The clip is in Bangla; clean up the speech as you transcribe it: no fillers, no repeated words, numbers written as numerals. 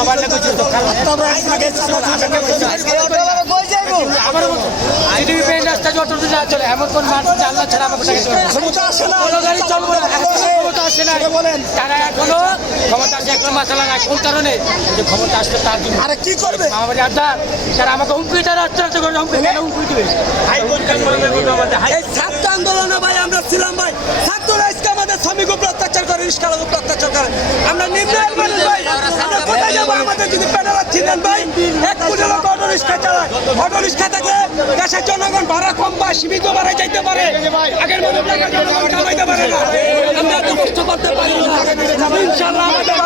সবার লাগে জিডিপি পেয়ে রাস্তা যত চলে এমন কোন মানুষ আল্লাহ ছাড়া আমাকে কোনো গাড়ি চলবো না ক্ষমতা আসে না তারা এখনো ক্ষমতা আসে একটা মাসালা না কোন কারণে যে ক্ষমতা আসলে তার জন্য আরে কি করবে আমার আদার তারা আমাকে হুমকি তারা রাস্তা করে হুমকি কেন হুমকি দেবে এই ছাত্র আন্দোলনে ভাই আমরা ছিলাম ভাই ছাত্ররা আজকে আমাদের শ্রমিক উপর অত্যাচার করে রিস্কার উপর অত্যাচার করে আমরা নিম্ন মানুষ ভাই আমরা কোথায় যাবো আমাদের যদি প্যানেল ছিলেন ভাই 1 কোটি লোক অটো রিক্সা চালায় অটো রিক্সা থাকলে দেশের জনগণ ভাড়া কম পায় সীমিত ভাড়ায় যাইতে পারে আগের মতো টাকা জনগণ কামাইতে পারে না আমরা এত কষ্ট করতে পারি না ইনশাআল্লাহ আমাদের